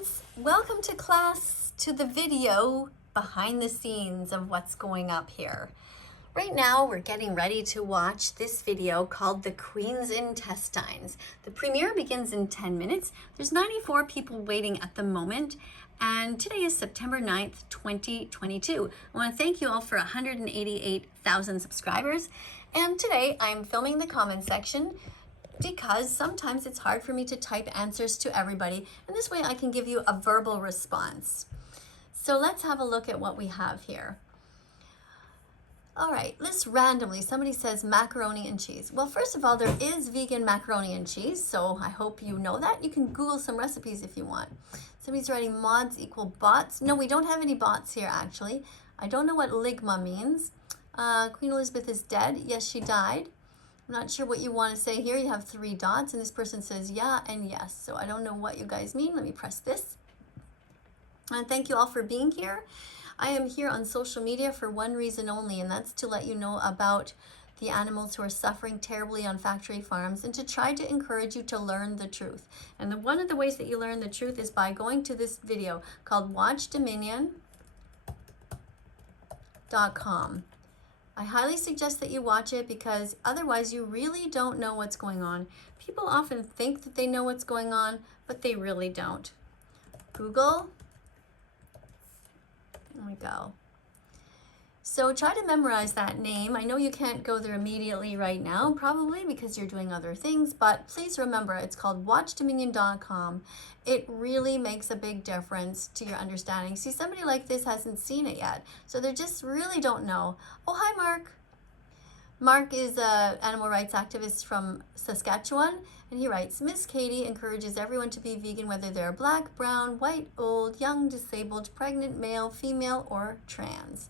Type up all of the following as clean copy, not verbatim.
students, welcome to class, to the video behind the scenes of what's going up here. Right now we're getting ready to watch this video called The Queen's Intestines. The premiere begins in 10 minutes. There's 94 people waiting at the moment, and today is September 9th, 2022. I want to thank you all for 188,000 subscribers, and today I'm filming the comment section because sometimes it's hard for me to type answers to everybody, and this way I can give you a verbal response. So let's have a look at what we have here. All right, let's randomly, somebody says macaroni and cheese. Well, first of all, there is vegan macaroni and cheese, so I hope you know that. You can Google some recipes if you want. Somebody's writing mods equal bots. No, we don't have any bots here, actually. I don't know what ligma means. Queen Elizabeth is dead. Yes, she died. I'm not sure what you want to say here. You have 3 dots, and this person says yeah and yes. So I don't know what you guys mean. Let me press this. And thank you all for being here. I am here on social media for one reason only, and that's to let you know about the animals who are suffering terribly on factory farms and to try to encourage you to learn the truth. And one of the ways that you learn the truth is by going to this video called watchdominion.com. I highly suggest that you watch it because otherwise you really don't know what's going on. People often think that they know what's going on, but they really don't. Google. There we go. So try to memorize that name. I know you can't go there immediately right now, probably because you're doing other things, but please remember it's called watchdominion.com. It really makes a big difference to your understanding. See, somebody like this hasn't seen it yet, so they just really don't know. Oh, hi, Mark. Mark is an animal rights activist from Saskatchewan, and he writes, Miss Katie encourages everyone to be vegan, whether they're black, brown, white, old, young, disabled, pregnant, male, female, or trans.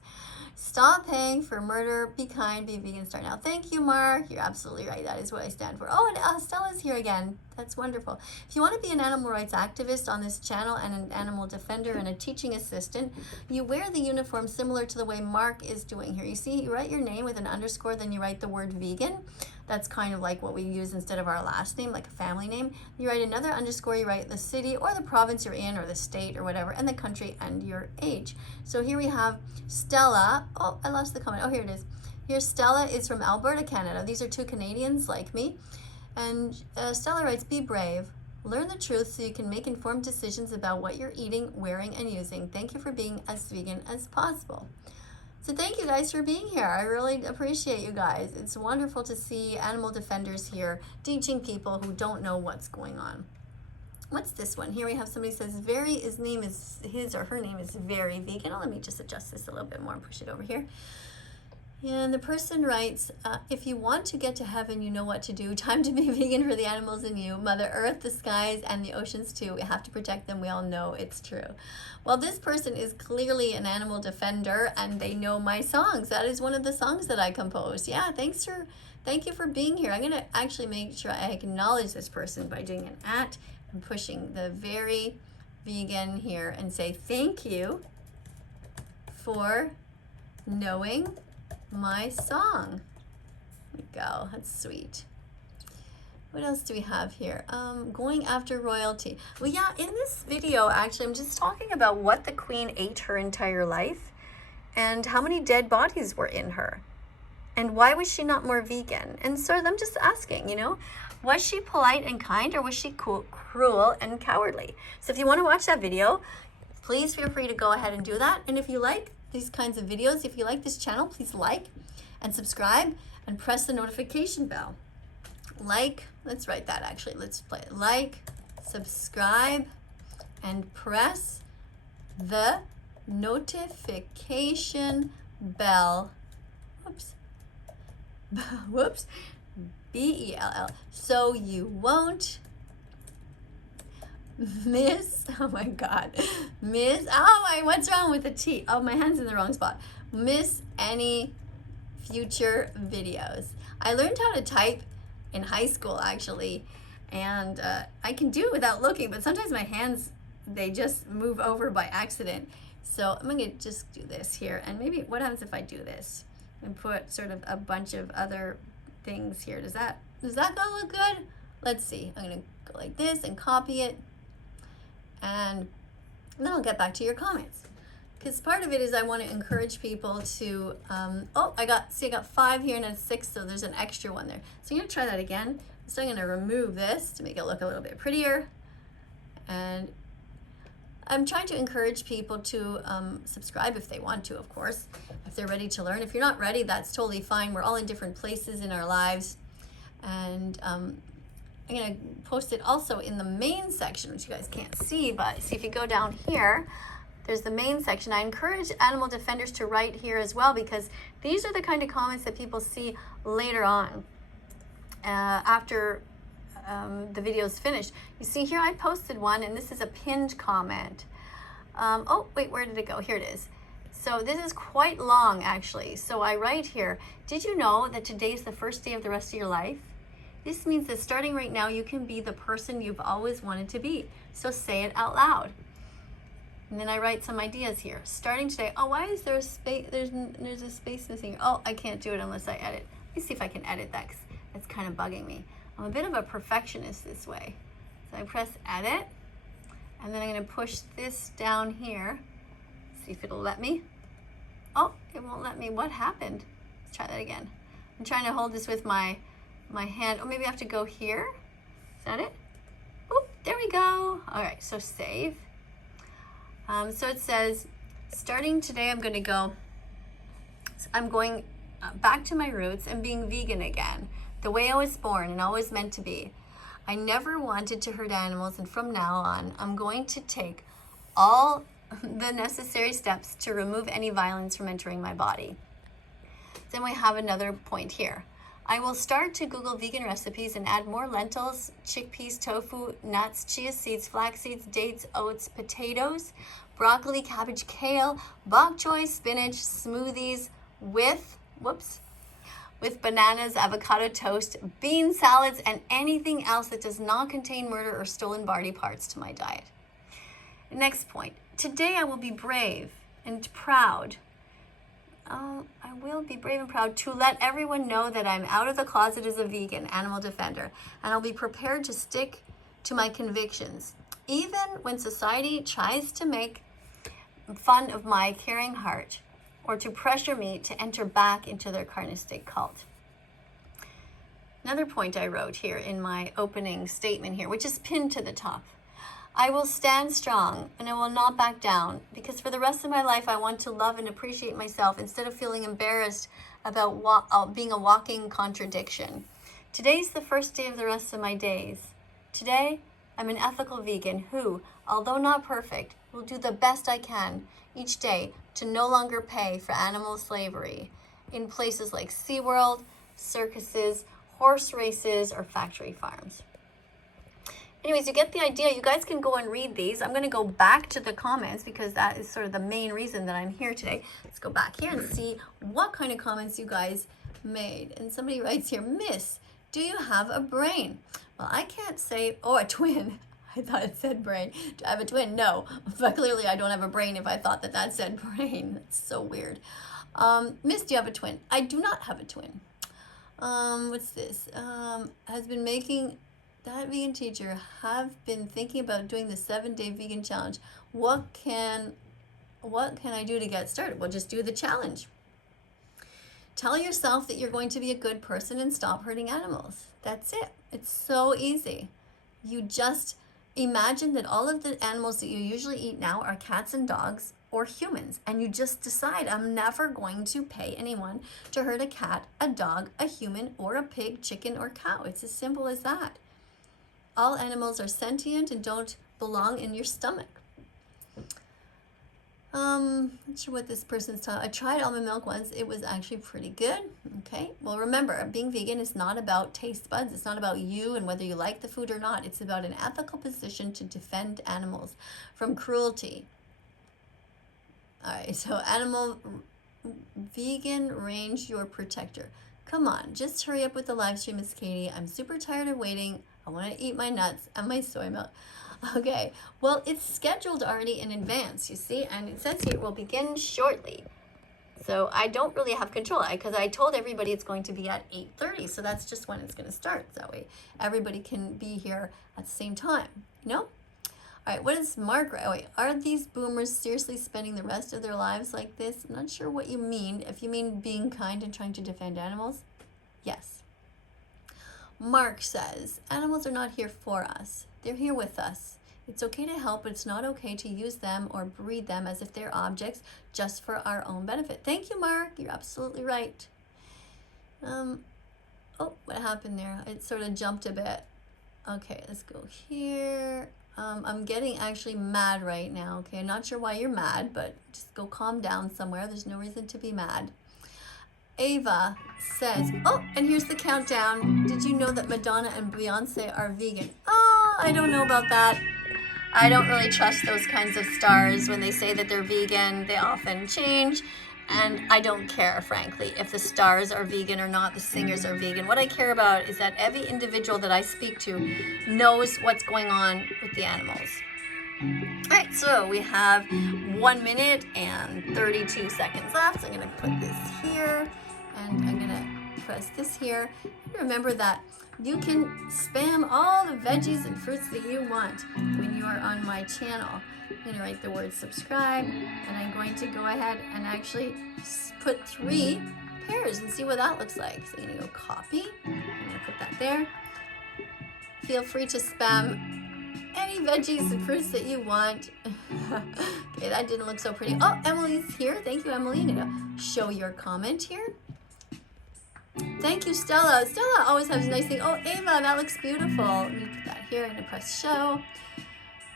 Stop paying for murder. Be kind. Be vegan. Start now. Thank you, Mark. You're absolutely right. That is what I stand for. Oh, and Stella's here again. That's wonderful. If you want to be an animal rights activist on this channel and an animal defender and a teaching assistant, you wear the uniform similar to the way Mark is doing here. You see, you write your name with an underscore, then you write the word vegan. That's kind of like what we use instead of our last name, like a family name. You write another underscore, you write the city or the province you're in or the state or whatever, and the country and your age. So here we have Stella. Oh, I lost the comment. Oh, here it is. Here, Stella is from Alberta, Canada. These are 2 Canadians like me. And Stella writes, be brave. Learn the truth so you can make informed decisions about what you're eating, wearing, and using. Thank you for being as vegan as possible. So thank you guys for being here. I really appreciate you guys. It's wonderful to see animal defenders here teaching people who don't know what's going on. What's this one? Here we have somebody says his or her name is very vegan. Oh, let me just adjust this a little bit more and push it over here. And the person writes, if you want to get to heaven, you know what to do. Time to be vegan for the animals in you. Mother Earth, the skies, and the oceans too. We have to protect them. We all know it's true. Well, this person is clearly an animal defender, and they know my songs. That is one of the songs that I composed. Yeah, thank you for being here. I'm going to actually make sure I acknowledge this person by doing an @ and pushing the very vegan here and say thank you for knowing my song. There we go. That's sweet. What else do we have here? Going after royalty. Well, yeah, in this video, actually, I'm just talking about what the Queen ate her entire life and how many dead bodies were in her and why was she not more vegan? And so I'm just asking, was she polite and kind or was she cruel and cowardly? So if you want to watch that video, please feel free to go ahead and do that. And if you like these kinds of videos, if you like this channel, please like and subscribe and press the notification bell. Let's write that actually. Let's play it. Like, subscribe, and press the notification bell. Whoops. Whoops. B-E-L-L. So you won't miss, oh my God, what's wrong with the T? Oh, my hand's in the wrong spot. Miss any future videos. I learned how to type in high school, actually, and I can do it without looking, but sometimes my hands, they just move over by accident. So I'm gonna just do this here, and maybe what happens if I do this and put sort of a bunch of other things here? Does that gonna look good? Let's see. I'm gonna go like this and copy it and And then I'll get back to your comments. Because part of it is I want to encourage people to, I got 5 here and then 6, so there's an extra one there. So I'm going to try that again. So I'm going to remove this to make it look a little bit prettier. And I'm trying to encourage people to subscribe if they want to, of course, if they're ready to learn. If you're not ready, that's totally fine. We're all in different places in our lives. And I'm going to post it also in the main section, which you guys can't see, but see if you go down here, there's the main section. I encourage animal defenders to write here as well, because these are the kind of comments that people see later on after the video is finished. You see here, I posted one, and this is a pinned comment. Oh, wait, where did it go? Here it is. So this is quite long, actually. So I write here, did you know that today is the first day of the rest of your life? This means that starting right now, you can be the person you've always wanted to be. So say it out loud. And then I write some ideas here. Starting today, oh, why is there a space? There's a space missing. Oh, I can't do it unless I edit. Let me see if I can edit that, 'cause it's kind of bugging me. I'm a bit of a perfectionist this way. So I press edit, and then I'm going to push this down here. See if it'll let me. Oh, it won't let me. What happened? Let's try that again. I'm trying to hold this with my hand. Oh, maybe I have to go here. Is that it? Oh, there we go. All right, so save. So it says, starting today, I'm going back to my roots and being vegan again, the way I was born and always meant to be. I never wanted to hurt animals, and from now on, I'm going to take all the necessary steps to remove any violence from entering my body. Then we have another point here. I will start to Google vegan recipes and add more lentils, chickpeas, tofu, nuts, chia seeds, flax seeds, dates, oats, potatoes, broccoli, cabbage, kale, bok choy, spinach, smoothies with bananas, avocado toast, bean salads, and anything else that does not contain murder or stolen body parts to my diet. Next point. Today I will be brave and proud. I will be brave and proud to let everyone know that I'm out of the closet as a vegan animal defender, and I'll be prepared to stick to my convictions, even when society tries to make fun of my caring heart or to pressure me to enter back into their carnistic cult. Another point I wrote here in my opening statement here, which is pinned to the top. I will stand strong and I will not back down, because for the rest of my life I want to love and appreciate myself instead of feeling embarrassed about being a walking contradiction. Today's the first day of the rest of my days. Today, I'm an ethical vegan who, although not perfect, will do the best I can each day to no longer pay for animal slavery in places like SeaWorld, circuses, horse races, or factory farms. Anyways, you get the idea. You guys can go and read these. I'm going to go back to the comments because that is sort of the main reason that I'm here today. Let's go back here and see what kind of comments you guys made. And somebody writes here, Miss, do you have a brain? Well, I can't say, oh, a twin. I thought it said brain. Do I have a twin? No, but clearly I don't have a brain if I thought that said brain. That's so weird. Miss, do you have a twin? I do not have a twin. What's this? Has been making... That vegan teacher have been thinking about doing the 7-day vegan challenge. What can I do to get started? Well, just do the challenge. Tell yourself that you're going to be a good person and stop hurting animals. That's it. It's so easy. You just imagine that all of the animals that you usually eat now are cats and dogs or humans, and you just decide, I'm never going to pay anyone to hurt a cat, a dog, a human, or a pig, chicken, or cow. It's as simple as that. All animals are sentient and don't belong in your stomach. Not sure what this person's talking. I tried almond milk once. It was actually pretty good. Okay. Well, remember, being vegan is not about taste buds. It's not about you and whether you like the food or not. It's about an ethical position to defend animals from cruelty. All right. So vegan range your protector. Come on, just hurry up with the live stream, Miss Katie. I'm super tired of waiting. I want to eat my nuts and my soy milk. Okay, well, it's scheduled already in advance, you see, and it says here it will begin shortly. So I don't really have control because I told everybody it's going to be at 8:30, so that's just when it's going to start. That way everybody can be here at the same time, you know? All right, what is Mark? Oh, wait, are these boomers seriously spending the rest of their lives like this? I'm not sure what you mean. If you mean being kind and trying to defend animals, yes. Mark says, animals are not here for us. They're here with us. It's okay to help, but it's not okay to use them or breed them as if they're objects just for our own benefit. Thank you, Mark. You're absolutely right. Oh, what happened there? It sort of jumped a bit. Okay, let's go here. I'm getting actually mad right now. Okay, I'm not sure why you're mad, but just go calm down somewhere. There's no reason to be mad. Ava says, oh, and here's the countdown. Did you know that Madonna and Beyonce are vegan? Oh, I don't know about that. I don't really trust those kinds of stars when they say that they're vegan. They often change, and I don't care, frankly, if the stars are vegan or not, the singers are vegan. What I care about is that every individual that I speak to knows what's going on with the animals. All right, so we have 1 minute and 32 seconds left. So I'm gonna put this here, and I'm gonna press this here. Remember that you can spam all the veggies and fruits that you want when you are on my channel. I'm gonna write the word subscribe, and I'm going to go ahead and actually put 3 pairs and see what that looks like. So I'm gonna go copy, I'm gonna put that there. Feel free to spam any veggies and fruits that you want. Okay, that didn't look so pretty. Oh, Emily's here. Thank you, Emily. I'm gonna show your comment here. Thank you, Stella. Stella always has nice things. Oh, Ava, that looks beautiful. Let me put that here. I'm gonna press show.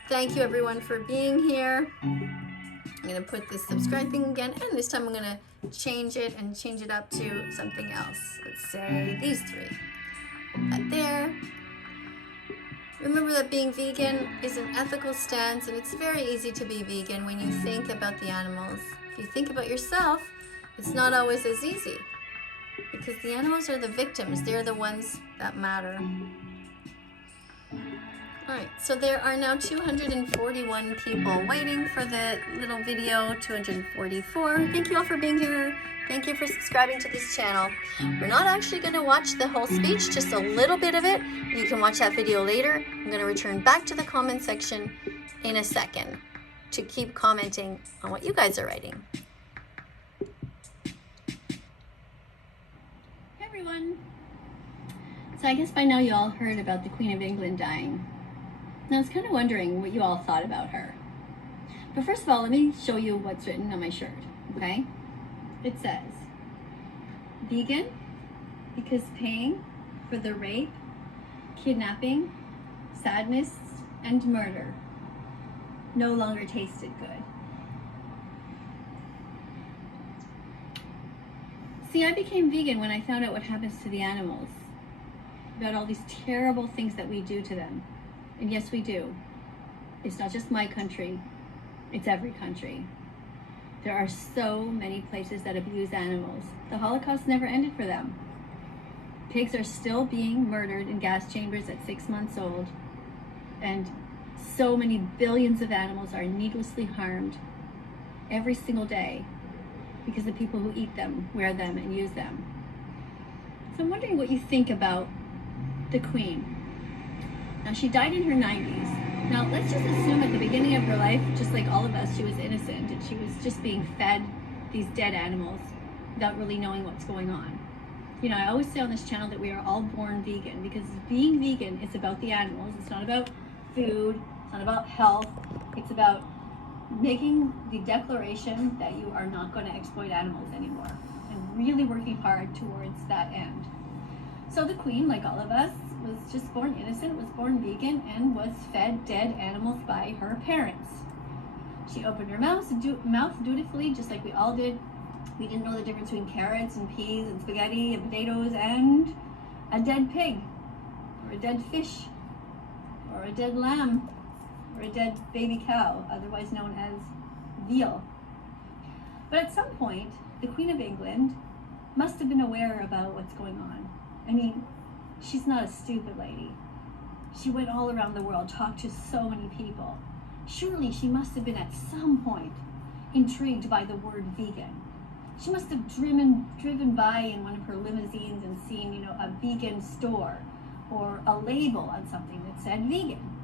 Thank you, everyone, for being here. I'm gonna put this subscribe thing again, and this time I'm gonna change it and change it up to something else. Let's say these 3. Put that there. Remember that being vegan is an ethical stance, and it's very easy to be vegan when you think about the animals. If you think about yourself, it's not always as easy, because the animals are the victims. They're the ones that matter. All right, so there are now 241 people waiting for the little video, 244. Thank you all for being here. Thank you for subscribing to this channel. We're not actually gonna watch the whole speech, just a little bit of it. You can watch that video later. I'm gonna return back to the comment section in a second to keep commenting on what you guys are writing. Hey everyone. So I guess by now you all heard about the Queen of England dying. Now I was kind of wondering what you all thought about her. But first of all, let me show you what's written on my shirt, okay? It says, vegan because paying for the rape, kidnapping, sadness, and murder no longer tasted good. See, I became vegan when I found out what happens to the animals, about all these terrible things that we do to them. And yes, we do. It's not just my country, it's every country. There are so many places that abuse animals. The Holocaust never ended for them. Pigs are still being murdered in gas chambers at 6 months old. And so many billions of animals are needlessly harmed every single day because the people who eat them, wear them, and use them. So I'm wondering what you think about the Queen. Now, she died in her 90s. Now, let's just assume at the beginning of her life, just like all of us, she was innocent and she was just being fed these dead animals without really knowing what's going on. You know, I always say on this channel that we are all born vegan, because being vegan is about the animals. It's not about food, it's not about health. It's about making the declaration that you are not going to exploit animals anymore and really working hard towards that end. So the Queen, like all of us, was just born innocent, was born vegan, and was fed dead animals by her parents. She opened her mouth dutifully, just like we all did. We didn't know the difference between carrots and peas and spaghetti and potatoes and a dead pig, or a dead fish, or a dead lamb, or a dead baby cow, otherwise known as veal. But at some point, the Queen of England must have been aware about what's going on. I mean, she's not a stupid lady. She went all around the world, talked to so many people. Surely she must have been at some point intrigued by the word vegan. She must have driven by in one of her limousines and seen, you know, a vegan store or a label on something that said vegan.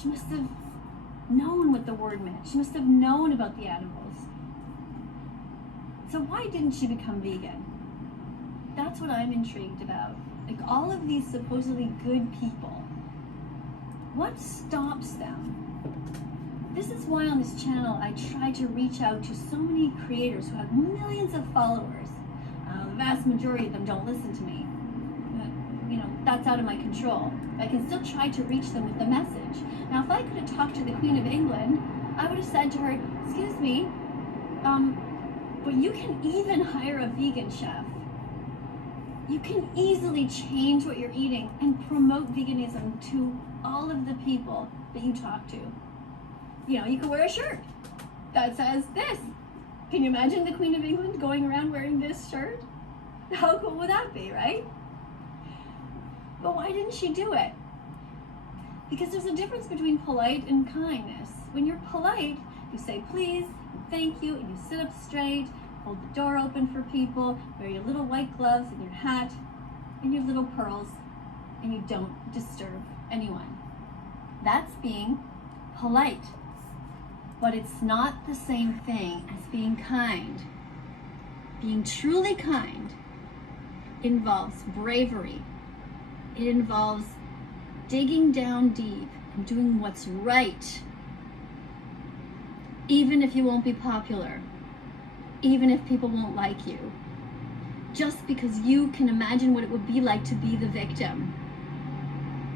She must have known what the word meant. She must have known about the animals. So why didn't she become vegan? That's what I'm intrigued about. Like, all of these supposedly good people, what stops them? This is why on this channel I try to reach out to so many creators who have millions of followers. The vast majority of them don't listen to me. You know, that's out of my control. I can still try to reach them with the message. Now, if I could have talked to the Queen of England, I would have said to her, excuse me, but you can even hire a vegan chef. You can easily change what you're eating and promote veganism to all of the people that you talk to. You know, you could wear a shirt that says this. Can you imagine the Queen of England going around wearing this shirt? How cool would that be, right? But why didn't she do it? Because there's a difference between polite and kindness. When you're polite, you say please, thank you, and you sit up straight, hold the door open for people, wear your little white gloves and your hat and your little pearls, and you don't disturb anyone. That's being polite. But it's not the same thing as being kind. Being truly kind involves bravery. It involves digging down deep and doing what's right, even if you won't be popular, even if people won't like you, just because you can imagine what it would be like to be the victim.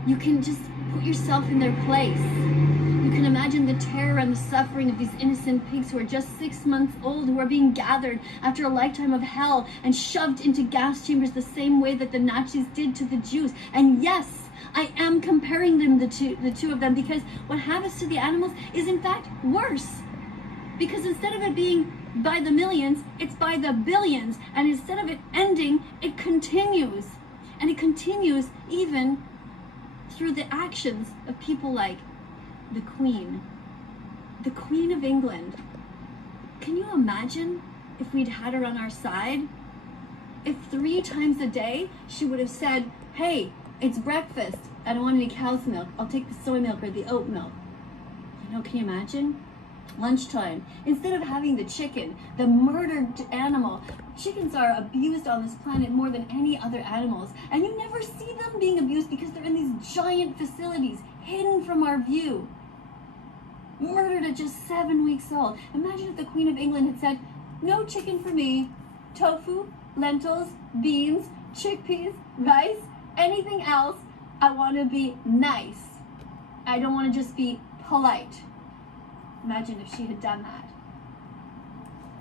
You can just put yourself in their place. You can imagine the terror and the suffering of these innocent pigs who are just 6 months old, who are being gathered after a lifetime of hell and shoved into gas chambers the same way that the Nazis did to the Jews. And yes, I am comparing them, the two of them, because what happens to the animals is in fact worse. Because instead of it being by the millions, it's by the billions. And instead of it ending, it continues. And it continues even through the actions of people like the Queen of England. Can you imagine if we'd had her on our side? If 3 times a day she would have said, hey, it's breakfast, I don't want any cow's milk, I'll take the soy milk or the oat milk. You know, can you imagine? Lunchtime, instead of having the chicken, the murdered animal. Chickens are abused on this planet more than any other animals, and you never see them being abused because they're in these giant facilities hidden from our view. Murdered at just 7 weeks old. Imagine if the Queen of England had said, no chicken for me, tofu, lentils, beans, chickpeas, rice, anything else. I want to be nice. I don't want to just be polite. Imagine if she had done that.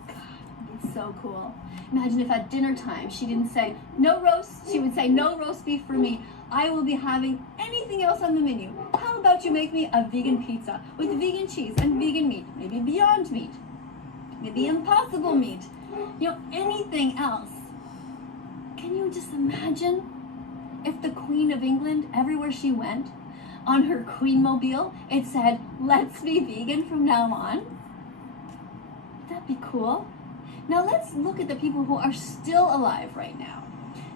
God, it's so cool. Imagine if at dinner time she didn't say, no roast, she would say, no roast beef for me. I will be having anything else on the menu. How about you make me a vegan pizza with vegan cheese and vegan meat, maybe Beyond Meat, maybe Impossible Meat, you know, anything else. Can you just imagine if the Queen of England, everywhere she went, on her Queen Mobile, it said, let's be vegan from now on? Would that be cool? Now let's look at the people who are still alive right now.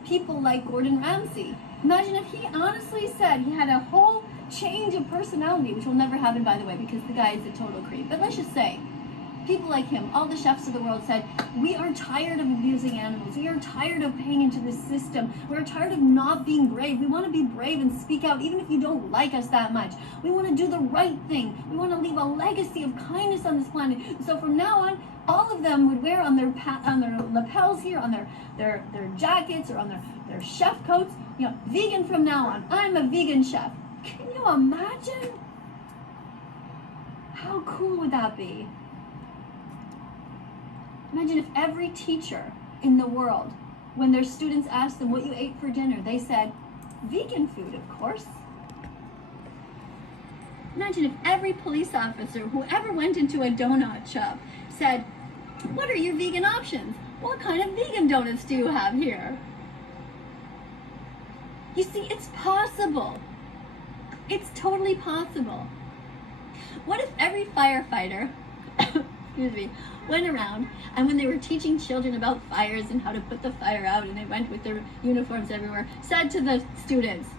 People like Gordon Ramsay. Imagine if he honestly said he had a whole change of personality, which will never happen, by the way, because the guy is a total creep. But let's just say, people like him, all the chefs of the world said, we are tired of abusing animals. We are tired of paying into this system. We're tired of not being brave. We want to be brave and speak out, even if you don't like us that much. We want to do the right thing. We want to leave a legacy of kindness on this planet. So from now on, all of them would wear on their lapels here, on their jackets, or on their chef coats, you know, vegan from now on. I'm a vegan chef. Can you imagine? How cool would that be? Imagine if every teacher in the world, when their students asked them what you ate for dinner, they said, vegan food, of course. Imagine if every police officer who ever went into a donut shop said, what are your vegan options? What kind of vegan donuts do you have here? You see, it's possible. It's totally possible. What if every firefighter, excuse me, went around, and when they were teaching children about fires and how to put the fire out, and they went with their uniforms everywhere, said to the students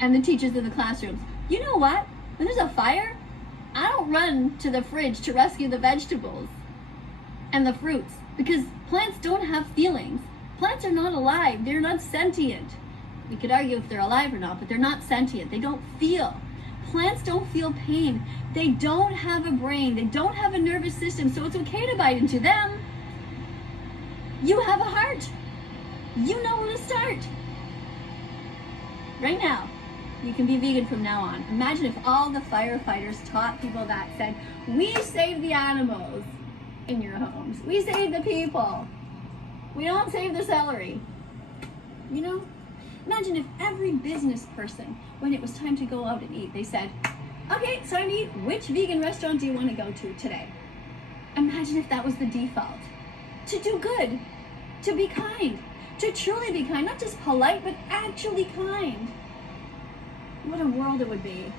and the teachers in the classrooms, you know what? When there's a fire, I don't run to the fridge to rescue the vegetables and the fruits, because plants don't have feelings. Plants are not alive. They're not sentient. We could argue if they're alive or not, but they're not sentient. They don't feel. Plants don't feel pain. They don't have a brain. They don't have a nervous system, so it's okay to bite into them. You have a heart. You know where to start. Right now, you can be vegan from now on. Imagine if all the firefighters taught people that, said, we save the animals in your homes. We save the people. We don't save the celery. You know? Imagine if every business person, when it was time to go out and eat, they said, okay, it's time to eat. Which vegan restaurant do you want to go to today? Imagine if that was the default. To do good, to be kind, to truly be kind, not just polite, but actually kind. What a world it would be.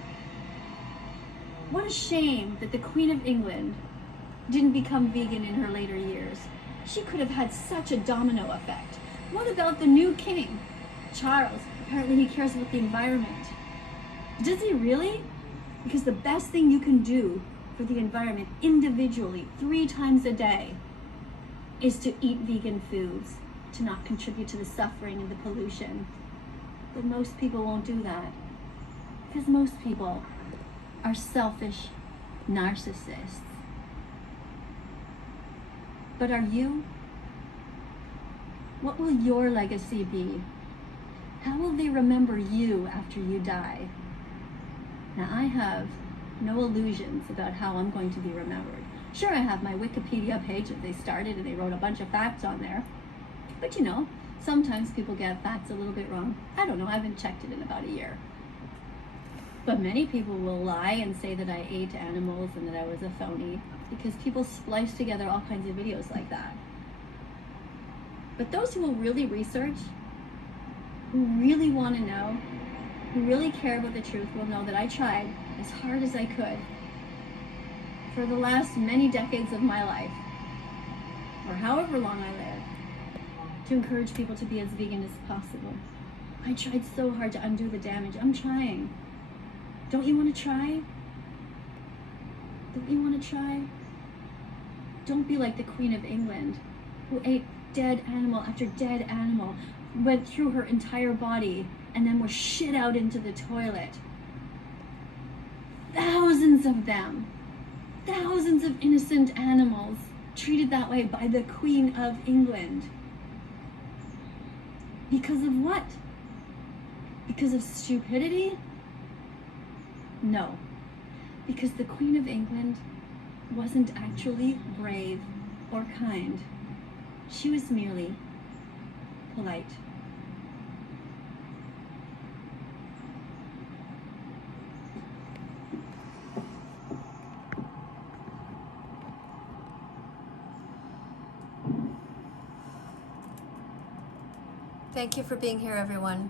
What a shame that the Queen of England didn't become vegan in her later years. She could have had such a domino effect. What about the new king, Charles? Apparently he cares about the environment. Does he really? Because the best thing you can do for the environment individually 3 times a day is to eat vegan foods, to not contribute to the suffering and the pollution. But most people won't do that, because most people are selfish narcissists. But are you? What will your legacy be? How will they remember you after you die? Now, I have no illusions about how I'm going to be remembered. Sure, I have my Wikipedia page that they started and they wrote a bunch of facts on there. But you know, sometimes people get facts a little bit wrong. I don't know, I haven't checked it in about a year. But many people will lie and say that I ate animals and that I was a phony, because people splice together all kinds of videos like that. But those who will really research, who really want to know, who really care about the truth, will know that I tried as hard as I could for the last many decades of my life, or however long I live, to encourage people to be as vegan as possible. I tried so hard to undo the damage. I'm trying. Don't you want to try? Don't you want to try? Don't be like the Queen of England, who ate dead animal after dead animal, went through her entire body, and then was shit out into the toilet. Thousands of them. Thousands of innocent animals treated that way by the Queen of England. Because of what? Because of stupidity? No. Because the Queen of England wasn't actually brave or kind. She was merely polite. Thank you for being here, everyone.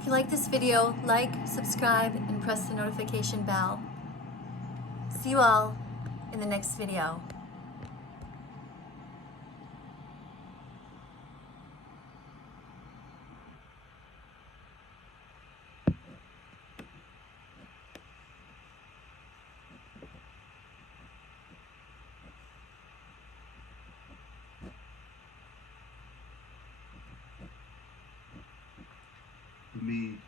If you like this video, like, subscribe, and press the notification bell. See you all in the next video. Me